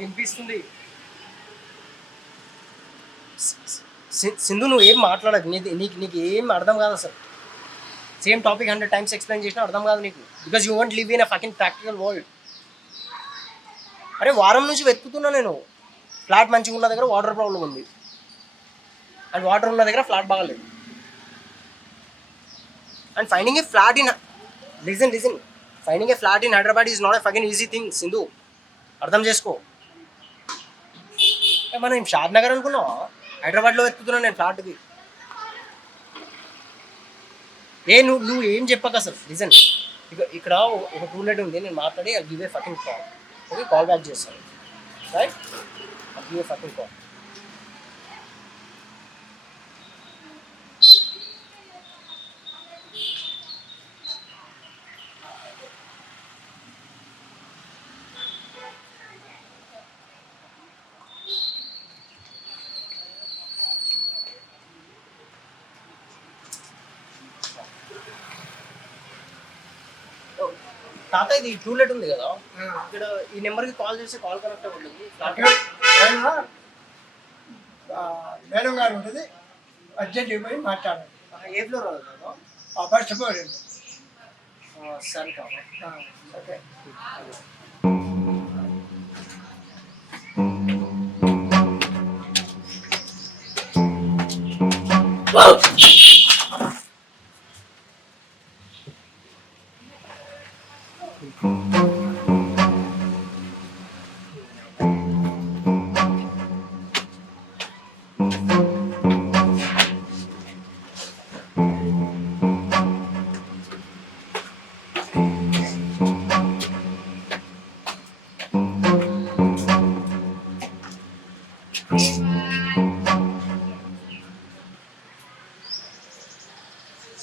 వినిపిస్తుంది. సింధు నువ్వు ఏం మాట్లాడకు, నీకు నీకు ఏం అర్థం కాదు అసలు. సేమ్ టాపిక్ 100 times ఎక్స్ప్లెయిన్ చేసినా అర్థం కాదు నీకు, because you want live in a fucking practical world. అరే వారం నుంచి వెతుకుతున్నా నేను, ఫ్లాట్ మంచిగా ఉన్న దగ్గర వాటర్ ప్రాబ్లం ఉంది, అండ్ వాటర్ ఉన్న దగ్గర ఫ్లాట్ బాగలేదు. And finding A flat in listen finding A flat in Hyderabad is not a fucking easy thing Sindhu, అర్థం చేసుకో. మనం షాద్ నగర్ అనుకున్నావా? హైదరాబాద్లో వెతుకుతున్నాను నేను ఫ్లాట్కి. నువ్వు ఏం చెప్పక అసలు రీజన్. ఇక్కడ ఒక టూలెట్ ఉంది, నేను మాట్లాడి I give a fucking call. Okay, call back చేస్తాను, right? I give a fucking call. తాత ఇది టూలెట్ ఉంది కదా, ఇక్కడ ఈ నెంబర్కి కాల్ చేస్తే కాల్ కనెక్ట్ ఉంటుంది. మేడం గారు ఉంటుంది, అర్జెంట్ పోయి మాట్లాడాలి. ఏ ఫ్లోర్ అది ఫస్ట్ ఫ్లోర్. సరే కావాలి. ఓకే.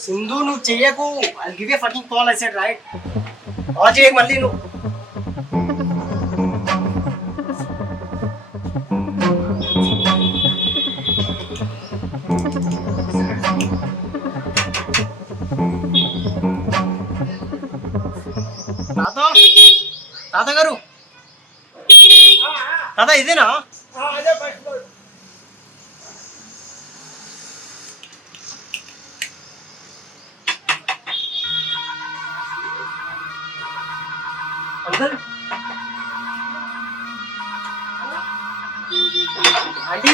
సింధు నువ్వు చెయ్యకు, I give a fucking call. I said right, call చేయకు మళ్ళీ నువ్వు. తాత తాత గారు, తాత ఇదేనా? అదే ఫస్ట్ ఫ్లోర్. Uncle, aunty